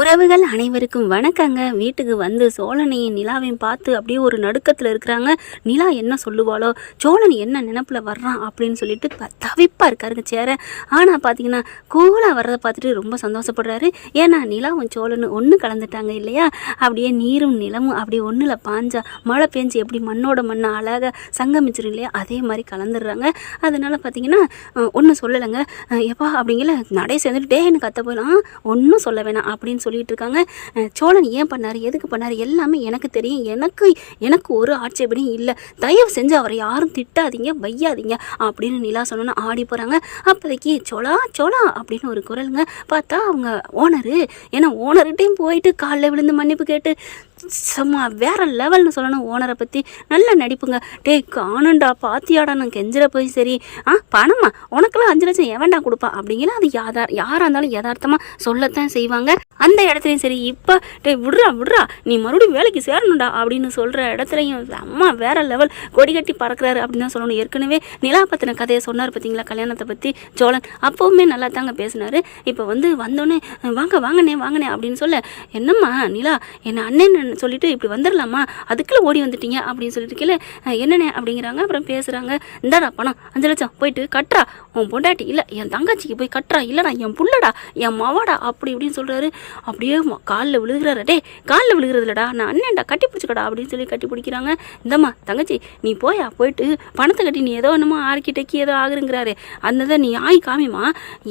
உறவுகள் அனைவருக்கும் வணக்கங்க. வீட்டுக்கு வந்து சோழனையும் நிலாவையும் பார்த்து அப்படியே ஒரு நடுக்கத்தில் இருக்கிறாங்க. நிலா என்ன சொல்லுவாளோ, சோழன் என்ன நினப்பில் வர்றான் அப்படின்னு சொல்லிட்டு தவிப்பாக இருக்காருங்க சேர. ஆனால் பார்த்தீங்கன்னா கூலாக வர்றதை பார்த்துட்டு ரொம்ப சந்தோஷப்படுறாரு. ஏன்னா நிலாவும் சோழனும் ஒன்று கலந்துட்டாங்க இல்லையா. அப்படியே நீரும் நிலமும் அப்படியே ஒன்றில் பாஞ்சா மழை பெஞ்சு எப்படி மண்ணோட மண்ணை அழகாக சங்கமிச்சிரும் இல்லையா, அதே மாதிரி கலந்துடுறாங்க. அதனால் பார்த்தீங்கன்னா ஒன்றும் சொல்லலைங்க. எப்பா அப்படிங்கிற நடை சேர்ந்துட்டு டேன்னு கத்த போயிடலாம், ஒன்றும் சொல்ல வேணாம் அப்படின்னு சொல்லிட்டு இருக்காங்க. சோழன் ஏன் பண்ணாரு, எதுக்கு பண்ணாரு, எல்லாமே எனக்கு தெரியும். எனக்கு ஒரு ஆட்சேபனையும் இல்லை. தயவு செஞ்சு அவரை யாரும் திட்டாதீங்க, வையாதீங்க அப்படின்னு நிலா சொன்னோன்னா ஆடி போகிறாங்க. அப்போதைக்கு சோழா சோழா அப்படின்னு ஒரு குரலுங்க. பார்த்தா அவங்க ஓனரு. ஏன்னா ஓனர்கிட்டையும் போயிட்டு காலில் விழுந்து மன்னிப்பு கேட்டு சும்மா வேற லெவல்னு சொல்லணும். ஓனரை பற்றி நல்ல நடிப்புங்க. டே காணுண்டா பாத்தியாடா நான் கெஞ்சிட போய் சரி பணமா உனக்கெல்லாம் 5 லட்சம் எவன்டா கொடுப்பா அப்படிங்கிற அது யாராக இருந்தாலும் யதார்த்தமாக சொல்லத்தான் செய்வாங்க. அந்த இடத்துலையும் சரி இப்போ டே விட்றா நீ மறுபடியும் வேலைக்கு சேரணும்டா அப்படின்னு சொல்கிற இடத்துலையும் அம்மா வேற லெவல் கொடி கட்டி பறக்கிறாரு அப்படின்னு தான் சொல்லணும். ஏற்கனவே நிலா பற்றின கதையை சொன்னார் பார்த்தீங்களா, கல்யாணத்தை பற்றி சோழன். அப்போவுமே நல்லா தாங்க பேசினார். இப்போ வந்தோடனே வாங்கண்ணே அப்படின்னு சொல்ல, என்னம்மா நிலா என்ன அண்ணன் சொல்லிட்டு இப்படி வந்துடலாமா, அதுக்குள்ளே ஓடி வந்துட்டீங்க அப்படின்னு சொல்லிட்டு கீழே என்னண்ணே அப்படிங்கிறாங்க. அப்புறம் பேசுகிறாங்க. இந்தாடா பணம் 5 லட்சம் போயிட்டு கட்டுறா, உன் பொண்டாட்டி இல்லை என் தங்கச்சிக்கு போய் கட்டுறா, இல்லைடா என் புள்ளடா என் மவாடா அப்படி இப்படின்னு சொல்கிறாரு. அப்படியே காலில் விழுகிறாரு. டே காலில் விழுகிறது இல்லடா, நான் அண்ணன்டா கட்டி பிடிச்சிக்கடா அப்படின்னு சொல்லி கட்டி பிடிக்கிறாங்க. இந்தம்மா தங்கச்சி நீ போயிட்டு பணத்தை கட்டி நீ ஏதோ என்னமோ ஆர்கிடெக்கி ஏதோ ஆகுறங்கிறாரு, அந்த நீ காமிமா.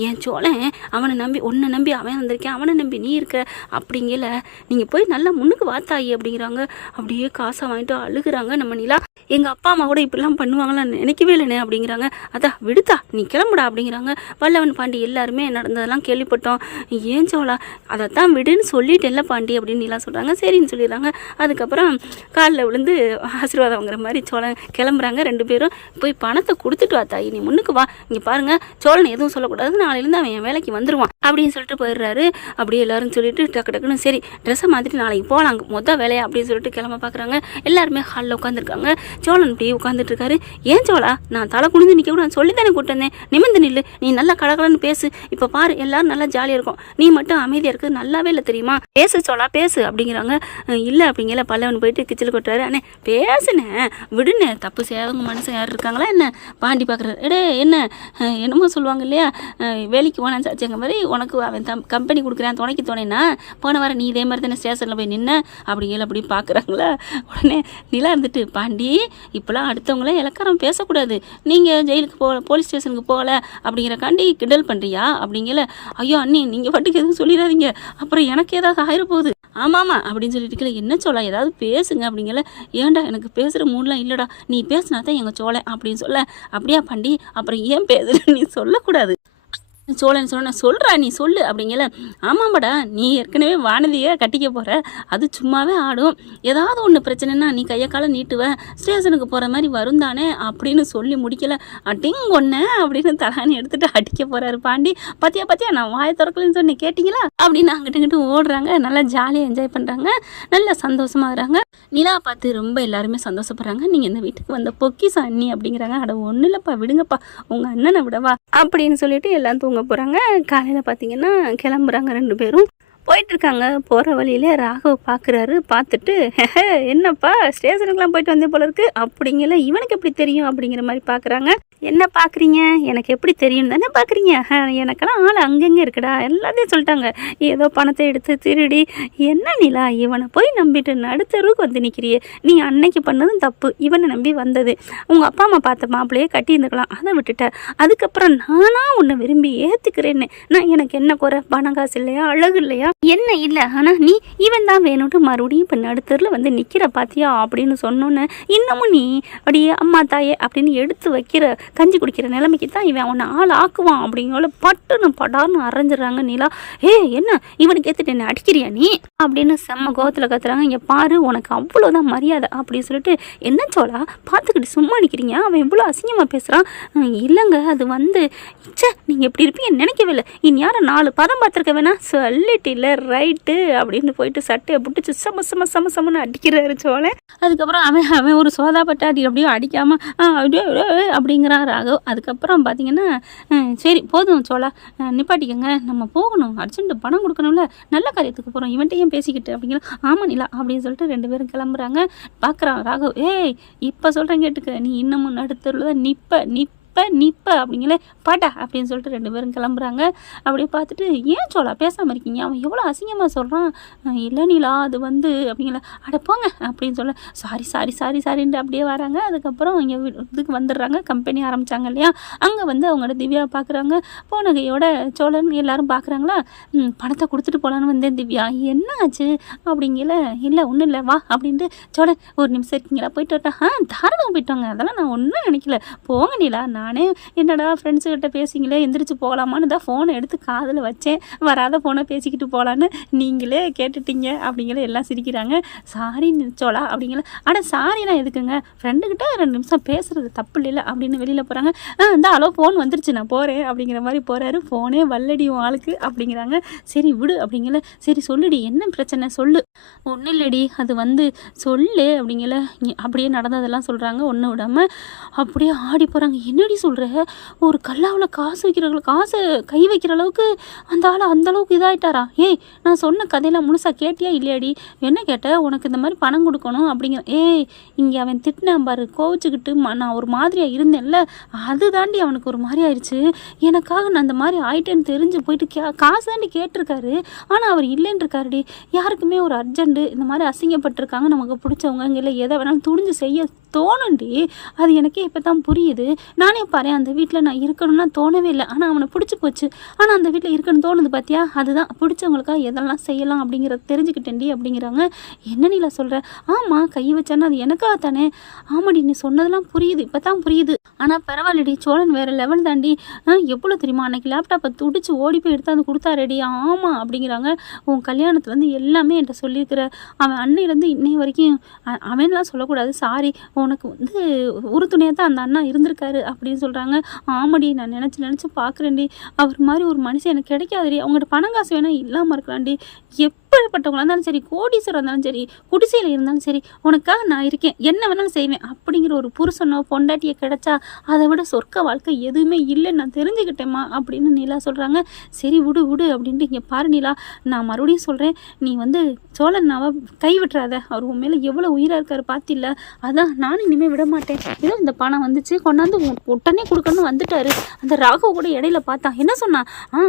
என் சோழன் அவனை நம்பி உன்னை நம்பி அவன் வந்திருக்கேன், அவனை நம்பி நீ இருக்க அப்படிங்கல, நீங்கள் போய் நல்லா முன்னுக்கு வாத்தாயி அப்படிங்கிறாங்க. அப்படியே காசை வாங்கிட்டு அழுகுறாங்க நம்ம நிலா. எங்கள் அப்பா அம்மா கூட இப்படிலாம் பண்ணுவாங்களான்னு நினைக்கவே இல்லைண்ணே அப்படிங்கிறாங்க. அதான் விடுத்தா நீ கிளம்புடா அப்படிங்கிறாங்க. பல்லவன் பாண்டி எல்லாருமே நடந்ததெல்லாம் கேள்விப்பட்டோம். ஏன் சோழா அதைத்தான் விடுன்னு சொல்லிட்டேன்ல பாண்டி அப்படின்னு நிலா சொல்கிறாங்க. சரின்னு சொல்லிடுறாங்க. அதுக்கப்புறம் காலில் விழுந்து ஆசீர்வாதம் வாங்குற மாதிரி சோழன் கிளம்புறாங்க. 2 பேரும் போய் பணத்தை கொடுத்துட்டு வா தாயி, நீ முன்னுக்கு வா, இங்கே பாருங்க சோழன் எதுவும் சொல்லக்கூடாது, நாளையிலேருந்து அவன் என் வேலைக்கு வந்துடுவான் அப்படின்னு சொல்லிட்டு போயிடுறாரு. அப்படியே எல்லாரும் சொல்லிட்டு டக்குன்னு சரி ட்ரெஸ்ஸை மாற்றிட்டு நாளைக்கு போகலாம் மொதல் வேலையா அப்படின்னு சொல்லிட்டு கிளம்ப பார்க்குறாங்க. எல்லாருமே ஹாலில் உட்காந்துருக்காங்க. சோழன் இப்படி உட்காந்துட்டு இருக்காரு. ஏன் சோழா நான் தலை குனிந்து நிற்க கூட சொல்லி தானே கூட்டேன், நிமிர்ந்து நில்லு, நீ நல்லா கடகடன்னு பேசு, இப்போ பாரு எல்லாரும் நல்லா ஜாலியாக இருக்கும், நீ மட்டும் அமைதியாக இருக்குது நல்லாவே இல்லை தெரியுமா, பேசு சோழா பேசு அப்படிங்கிறாங்க. இல்லை அப்படிங்கிற பல்லவன் போயிட்டு கிச்சல் கொட்டுறாரு. அண்ணே பேசுனேன் விடுனே, தப்பு செய்யாதவங்க மனுஷன் யார் இருக்காங்களா என்ன பாண்டி பார்க்குறாரு. என்னமோ சொல்லுவாங்க இல்லையா, வேலைக்கு போனான்னு சாச்சங்க மாதிரி உனக்கு அவன் கம்பெனி கொடுக்குறான் துணைக்கு தோணேன்னா போன வாரம் நீ இதே மாதிரி தானே ஸ்டேஷனில் போய் நின்ன அப்படிங்கிற அப்படி பார்க்குறாங்களா. உடனே நிலா இருந்துட்டு பாண்டி இப்போலாம் அடுத்தவங்களாம் இலக்காரம் பேசக்கூடாது, நீங்கள் ஜெயிலுக்கு போலீஸ் ஸ்டேஷனுக்கு போகலை அப்படிங்கிறக்காண்டி கிண்டல் பண்ணுறியா அப்படிங்கல. ஐயோ அண்ணி நீங்கள் பாட்டுக்கு எதுவும் சொல்லிடாதீங்க, அப்புறம் எனக்கு ஏதாவது ஆயிரப்போகுது. ஆமாம்மா அப்படின்னு சொல்லிட்டு என்ன சோழா ஏதாவது பேசுங்க அப்படிங்கல. ஏன்டா எனக்கு பேசுகிற மூடலாம் இல்லைடா, நீ பேசுனா தான் எங்கள் சோழன் அப்படின்னு சொல்ல. அப்படியா பாண்டி அப்புறம் ஏன் பேசுகிற நீ சொல்லக்கூடாது. சோழன் சொல்கிறா நீ சொல்லு அப்படிங்கல. ஆமாம்பாடா நீ ஏற்கனவே வானதியை கட்டிக்க போகிற, அது சும்மாவே ஆடும், ஏதாவது ஒன்று பிரச்சனைனா நீ கையை காலை நீட்டுவ, ஸ்டேஷனுக்கு போகிற மாதிரி வரும் தானே அப்படின்னு சொல்லி முடிக்கல. அட்டிங் ஒன்று அப்படின்னு தலானி எடுத்துகிட்டு அடிக்க போகிறாரு பாண்டி. பத்தியா நான் வாயை திறக்கலன்னு சொன்னேன் கேட்டிங்களா அப்படின்னு அங்கிட்டு ஓடுறாங்க. நல்லா ஜாலியாக என்ஜாய் பண்ணுறாங்க, நல்லா சந்தோஷமாகறாங்க. நிலா பார்த்து ரொம்ப எல்லாருமே சந்தோஷப்படுறாங்க. நீங்கள் இந்த வீட்டுக்கு வந்த பொக்கிஷம் அண்ணி அப்படிங்கிறாங்க. அட ஒன்றும் இல்லைப்பா விடுங்கப்பா, உங்கள் அண்ணனை விடவா அப்படின்னு சொல்லிட்டு எல்லாம் தூங்க போகிறாங்க. காலையில் பார்த்தீங்கன்னா கிளம்புறாங்க 2 பேரும். போயிட்டுருக்காங்க. போகிற வழியில் ராகவ் பார்க்குறாரு. பார்த்துட்டு என்னப்பா ஸ்டேஷனுக்குலாம் போயிட்டு வந்தே போல இருக்கு அப்படிங்கல. இவனுக்கு எப்படி தெரியும் அப்படிங்கிற மாதிரி பார்க்குறாங்க. என்ன பார்க்குறீங்க, எனக்கு எப்படி தெரியும் தானே பார்க்குறீங்க, எனக்கெல்லாம் ஆள் அங்கங்கே இருக்குடா, எல்லாத்தையும் சொல்லிட்டாங்க. ஏதோ பணத்தை எடுத்து திருடி என்ன நிலா இவனை போய் நம்பிட்டு நடுத்தருவுக்கு வந்து நிற்கிறியே, நீ அன்னைக்கு பண்ணதும் தப்பு, இவனை நம்பி வந்தது. உங்கள் அப்பா அம்மா பார்த்த மாப்பிள்ளையே கட்டி இருந்துக்கலாம், அதை விட்டுட்ட. அதுக்கப்புறம் நானாக உன்னை விரும்பி ஏற்றுக்கிறேன்னு நான் எனக்கு என்ன குறை, பணம் காசு இல்லையா, அழகு இல்லையா, என்ன இல்லை, ஆனால் நீ இவன் தான் வேணும்ட்டு மறுபடியும் இப்போ நடுத்தரில் வந்து நிற்கிற பாத்தியா அப்படின்னு சொன்னோன்னு இன்னமும் நீ அப்படியே அம்மா தாயே அப்படின்னு எடுத்து வைக்கிற கஞ்சி குடிக்கிற நிலைமைக்கு தான் இவன் அவனை ஆள் ஆக்குவான் அப்படிங்கிற பட்டுன்னு படார்னு அரைஞ்சிடறாங்க. நிலா என்ன இவனுக்கு ஏற்றுட்டு என்ன அடிக்கிறியா நீ அப்படின்னு செம்ம கோவத்தில் கத்துறாங்க. இங்கே பாரு உனக்கு அவ்வளோதான் மரியாதை அப்படின்னு சொல்லிட்டு, என்ன சோழா பார்த்துக்கிட்டு சும்மா நிற்கிறீங்க, அவன் இவ்வளோ அசிங்கமாக பேசுகிறான். இல்லைங்க அது நீங்கள் எப்படி இருப்பீங்கன்னு நினைக்கவே இல்லை, இனி யாரை 4 பதம் பார்த்துருக்க வேணா சொல்லிட்டு இல்லை ரைட்டு அப்படின்னு போயிட்டு சட்டையை பிடிச்சி சமன்னு அடிக்கிறாரு சோழன். அதுக்கப்புறம் அவன் ஒரு சோதா பட்டாடி அப்படியே அடிக்காமல் அப்படியே அப்படிங்கிறான். சொல்கிறான் ராகவ். அதுக்கப்புறம் பார்த்தீங்கன்னா சரி போதும் சோலா, நிப்பாட்டிக்கங்க, நம்ம போகணும், அர்ஜென்ட் பணம் கொடுக்கணும்ல, நல்ல காரியத்துக்கு போகிறோம், இவன்ட்ட ஏன் பேசிக்கிட்டு அப்படிங்கிற. ஆமாம் நிலா அப்படின்னு சொல்லிட்டு 2 பேரும் கிளம்புறாங்க. பார்க்குறான் ராகவ், ஏய் இப்போ சொல்கிறேன் கேட்டுக்க, நீ இன்னமும் நடுத்தருவில் தான் நிப்ப அப்படிங்களே, பாட்டா அப்படின்னு சொல்லிட்டு 2 பேரும் கிளம்புறாங்க. அப்படியே பார்த்துட்டு ஏன் சோலா பேசாமல் இருக்கீங்க, அவன் எவ்வளோ அசிங்கமாக சொல்கிறான். இல்லை நீலா அது வந்து அப்படிங்கள, அட போங்க அப்படின்னு சொல்ல சாரின்ட்டு அப்படியே வராங்க. அதுக்கப்புறம் இங்கே இதுக்கு வந்துடுறாங்க. கம்பெனி ஆரம்பித்தாங்க இல்லையா, அங்கே வந்து அவங்களோட திவ்யா பார்க்குறாங்க. போனகையோட சோழன் எல்லாரும் பார்க்குறாங்களா. பணத்தை கொடுத்துட்டு போகலான்னு வந்தேன் திவ்யா, என்ன ஆச்சு அப்படிங்கல. இல்லை ஒன்றும் இல்லை வா அப்படின்ட்டு. சோழன் ஒரு நிமிஷம் இருக்கீங்களா, போயிட்டு வரட்டா. தாராளமாக போயிட்டோங்க, அதெல்லாம் நான் ஒன்றும் நினைக்கல, போங்க நீலா. நானே என்னடா ஃப்ரெண்ட்ஸுக்கிட்ட பேசிங்களே எந்திரிச்சு போகலாமான்னு தான் ஃபோனை எடுத்து காதில் வச்சேன், வராத ஃபோனை பேசிக்கிட்டு போகலான்னு நீங்களே கேட்டுட்டீங்க அப்படிங்கிற. எல்லாம் சிரிக்கிறாங்க. சாரி சோலா அப்படிங்கிற. அட சாரினா எதுக்குங்க, ஃப்ரெண்டுக்கிட்ட 2 நிமிஷம் பேசுகிறது தப்பு இல்லை அப்படின்னு வெளியில் போகிறாங்க. இந்த அளோ ஃபோன் வந்துருச்சு நான் போகிறேன் அப்படிங்கிற மாதிரி போகிறாரு. ஃபோனே வல்லடி ஆளுக்கு அப்படிங்கிறாங்க. சரி விடு அப்படிங்கிற. சரி சொல்லுடி என்ன பிரச்சனை சொல்லு. ஒன்றும் இல்லடி அது வந்து சொல்லு அப்படிங்கிற. அப்படியே நடந்ததெல்லாம் சொல்கிறாங்க. ஒன்று விடாமல் அப்படியே ஆடி போகிறாங்க. என்னடி சொல்கிற, ஒரு கல்லாவில் காசை கை வைக்கிற அளவுக்கு அந்த ஆள் அந்தளவுக்கு இதாகிட்டாரா. ஏய் நான் சொன்ன கதையெல்லாம் முழுசாக கேட்டியா இல்லையாடி. என்ன கேட்ட, உனக்கு இந்த மாதிரி பணம் கொடுக்கணும் அப்படிங்கிற. ஏய் இங்கே அவன் திட்டினான் பாரு, கோவிச்சுக்கிட்டு நான் ஒரு மாதிரியாக இருந்தேன்ல, அது தாண்டி அவனுக்கு ஒரு மாதிரி ஆயிடுச்சு. எனக்காக நான் அந்த மாதிரி ஆயிட்டேன்னு தெரிஞ்சு போயிட்டு காசு தாண்டி கேட்டிருக்காரு. ஆனால் அவர் இல்லைன்னு இருக்காருடி. யாருக்குமே ஒரு அர்ஜென்ட்டு இந்த மாதிரி அசிங்கப்பட்டிருக்காங்க, நமக்கு பிடிச்சவங்க இல்லை எதை வேணாலும் துணிஞ்சு செய்ய தோணுண்டி. அது எனக்கே இப்போ தான் புரியுது. நானே பாரு அந்த வீட்டில் நான் இருக்கணும்னா தோணவே இல்லை, ஆனால் அவனை பிடிச்சி போச்சு. ஆனால் அந்த வீட்டில் இருக்கணும்னு தோணுது பார்த்தியா, அதுதான் பிடிச்சவங்களுக்காக எதெல்லாம் செய்யலாம் அப்படிங்கிறத தெரிஞ்சுக்கிட்டேன்டி அப்படிங்கிறாங்க. என்ன நீலா சொல்கிற. ஆமாம் கை வச்சானா அது எனக்காக தானே. ஆமாடி நீ சொன்னதெல்லாம் புரியுது, இப்போ தான் புரியுது. ஆனால் பரவாயில்லடி, சோழன் வேறு லெவல் தாண்டி. எவ்வளோ தெரியுமா, அன்றைக்கி லேப்டாப்பை துடிச்சு ஓடி போய் எடுத்தாந்து கொடுத்தாரடி. ஆமாம் அப்படிங்கிறாங்க. உன் கல்யாணத்துலேருந்து எல்லாமே என்கிட்ட சொல்லியிருக்கிற, அவன் அன்னையிலேருந்து இன்னை வரைக்கும் அவன்லாம் சொல்லக்கூடாது, சாரி, உனக்கு வந்து உறுதுணையாக தான் அந்த அண்ணா இருந்திருக்காரு அப்படின்னு சொல்கிறாங்க. ஆமாடி நான் நினச்சி பார்க்குறேன்டி, அவர் மாதிரி ஒரு மனுஷன் எனக்கு கிடைக்காதுடி. அவங்கள்ட்ட பணம் காசு வேணால் இல்லாமல் இருக்கலாம்டி. எப்படிப்பட்டவங்களாக இருந்தாலும் சரி, கோடீஸ்வரம் இருந்தாலும் சரி, குடிசையில் இருந்தாலும் சரி, உனக்காக நான் இருக்கேன், என்ன வேணாலும் செய்வேன் அப்படிங்கிற ஒரு புருஷனோ பொண்டாட்டியை கிடைச்சா அதை விட சொர்க்க வாழ்க்கை எதுவுமே இல்லைன்னு நான் தெரிஞ்சுக்கிட்டேம்மா அப்படின்னு நீலா சொல்கிறாங்க. சரி விடு அப்படின்ட்டு. இங்கே பாரு நீலா, நான் மறுபடியும் சொல்கிறேன், நீ வந்து சோழனாவை கை விட்டுறாத, அவர் உன் மேலே எவ்வளோ உயிராக இருக்காரு பார்த்தில்ல, அதான் நானும் இனிமேல் விட மாட்டேன். ஏதோ இந்த பணம் வந்துச்சு கொண்டாந்து உடனே கொடுக்கணும்னு வந்துட்டாரு. அந்த ராகவ் கூட இடையில பார்த்தான், என்ன சொன்னான்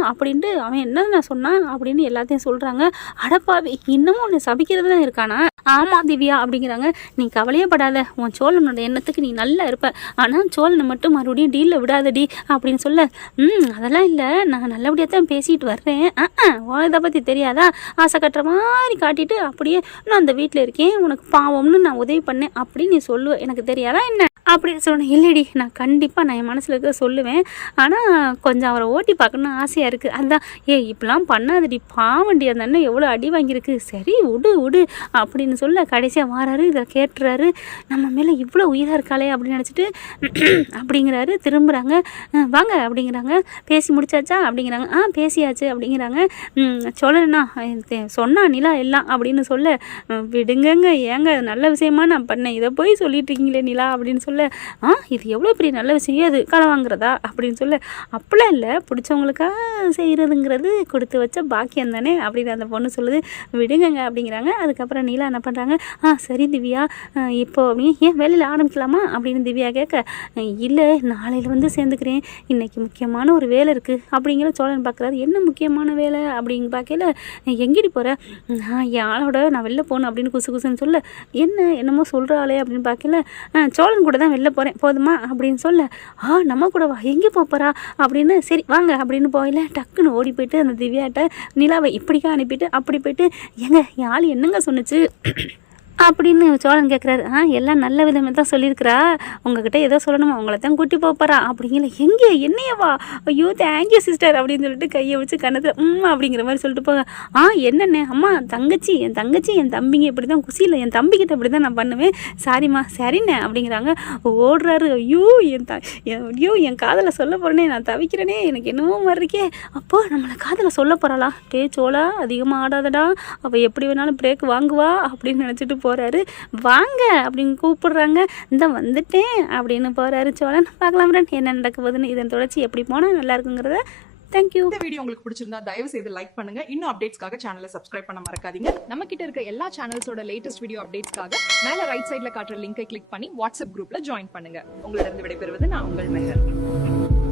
அப்படின்ட்டு, அவன் என்ன சொன்னான் அப்படின்னு எல்லாத்தையும் சொல்கிறாங்க. அடப்பாவி இன்னமும் உன்னை சபிக்கிறது தான் இருக்கானா. ஆமாம் திவ்யா அப்படிங்கிறாங்க. நீ கவலையே படாத, உன் சோழனோட எண்ணத்துக்கு நீ நல்லா இருப்ப, ஆனால் சோழனை மட்டும் மறுபடியும் டீலில் விடாதடி அப்படின்னு சொல்ல. அதெல்லாம் இல்லை, நான் நல்லபடியாக தான் பேசிட்டு வர்றேன். இதை பற்றி தெரியாதா, ஆசை கட்டுற மாதிரி காட்டிட்டு அப்படியே நான் அந்த வீட்டில் இருக்கேன், உனக்கு பாவம்னு நான் உதவி பண்ணேன் அப்படின்னு நீ சொல்லுவேன், எனக்கு தெரியாதா என்ன அப்படின்னு சொன்னேன். இல்லைடி நான் கண்டிப்பாக நான் என் மனசில் இருக்க சொல்லுவேன், ஆனால் கொஞ்சம் அவரை ஓட்டி பார்க்கணுன்னு ஆசையாக இருக்குது, அதுதான். இப்படிலாம் பண்ணாதடி, பாவண்டி, அந்த அண்ணன் எவ்வளோ அடி வாங்கியிருக்கு, சரி விடு அப்படின்னு சொல்ல கடைசியாக மாறாரு. இதை கேட்டுறாரு, நம்ம மேலே இவ்வளோ உயிராக இருக்காளே அப்படின்னு நினச்சிட்டு அப்படிங்கிறாரு. திரும்புகிறாங்க. வாங்க அப்படிங்கிறாங்க. பேசி முடிச்சாச்சா அப்படிங்கிறாங்க. பேசியாச்சு அப்படிங்கிறாங்க. சொல்லணும்னா சொன்னா நிலா எல்லாம் அப்படின்னு சொல்ல, விடுங்கங்க ஏங்க நல்ல விஷயமா நான் பண்ணேன், இதை போய் சொல்லிட்டு இருக்கீங்களே நிலா அப்படின்னு சொல்ல, இது எவ்வளோ பெரிய நல்ல விஷயம், அது களை வாங்குறதா அப்படின்னு சொல்ல, அப்படிலாம் இல்லை, பிடிச்சவங்களுக்காக செய்கிறதுங்கிறது கொடுத்து வச்ச பாக்கியம் தானே அப்படின்னு அந்த பொண்ணு சொல்லுது. விடுங்கங்க அப்படிங்கிறாங்க. அதுக்கப்புறம் நீலா என்ன பண்ணுறாங்க, சரி திவ்யா இப்போ அப்படின்னு ஏன் வேலையில் ஆரம்பிக்கலாமா அப்படின்னு திவ்யா கேட்க, இல்லை நாளையில் வந்து சேர்ந்துக்கிறேன், இன்றைக்கி முக்கியமான ஒரு வேலை இருக்குது அப்படிங்கிற. சோழன் பார்க்குறாரு. என்ன முக்கியமான வேலை அப்படின்னு பார்க்கல, எங்கேடி போகிற, என் ஆளோட நான் வெளில போகணும் அப்படின்னு குசுன்னு சொல்ல, என்னமோ சொல்கிறாளே அப்படின்னு பார்க்கல, சோழன் கூட தான் வெளில போகிறேன் போதுமா அப்படின்னு சொல்ல, நம்ம கூட வா, எங்கே போகிறா அப்படின்னு. சரி வாங்க அப்படின்னு போயில டக்குன்னு ஓடி போயிட்டு அந்த திவ்யாட்ட நிலாவை இப்படிக்கா அனுப்பிட்டு அப்படி போயிட்டு, எங்க என் ஆள் என்னங்க சொன்னிச்சு அப்படின்னு சோழன் கேட்குறாரு. எல்லாம் நல்ல விதமாக தான் சொல்லியிருக்கிறா, உங்ககிட்ட ஏதோ சொல்லணுமா, உங்களை தான் கூட்டி போகிறா அப்படிங்கிற. எங்கே என்னையவா, ஐயோ தேங்க்யூ சிஸ்டர் அப்படின்னு சொல்லிட்டு கையை வச்சு கணத்தில் அப்படிங்கிற மாதிரி சொல்லிட்டு போக. என்னண்ணே அம்மா தங்கச்சி என் தம்பிங்க இப்படி தான் குசியில் என் தம்பிக்கிட்ட இப்படி தான் நான் பண்ணுவேன், சாரிம்மா சரிண்ணே அப்படிங்கிறாங்க. ஓடுறாரு. ஐயோ என் காதலை சொல்ல போகிறேனே, நான் தவிக்கிறேனே, எனக்கு என்னமோ மாதிரி இருக்கே. அப்போது நம்மளை காதலை சொல்ல போகிறாளா, சோழா அதிகமாக ஆடாதடா, அவள் எப்படி வேணாலும் பிரேக் வாங்குவா அப்படின்னு நினச்சிட்டு போகிறாரு. வாங்க அப்படின்னு கூப்பிடுறாங்க. இந்த வந்துட்டேன் அப்படின்னு போகிறாரு சோழன். பார்க்கலாம் ஃப்ரெண்ட் என்ன நடக்க போகுதுன்னு. இதன் தொடர்ச்சி எப்படி போனால் நல்லா இருக்குங்கிறத. தேங்க்யூ. இந்த வீடியோ உங்களுக்கு பிடிச்சிருந்தா தயவு செய்து லைக் பண்ணுங்க. இன்னும் அப்டேட்ஸ்க்காக சேனலை சப்ஸ்கிரைப் பண்ண மறக்காதீங்க. நம்ம கிட்ட இருக்க எல்லா சேனல்ஸோட லேட்டஸ்ட் வீடியோ அப்டேட்ஸ்க்காக மேல ரைட் சைடுல காட்டுற லிங்கை கிளிக் பண்ணி வாட்ஸ்அப் குரூப்ல ஜாயின் பண்ணுங்க. உங்களிடம் விடைபெறுவது நான் உங்கள் மெஹர்.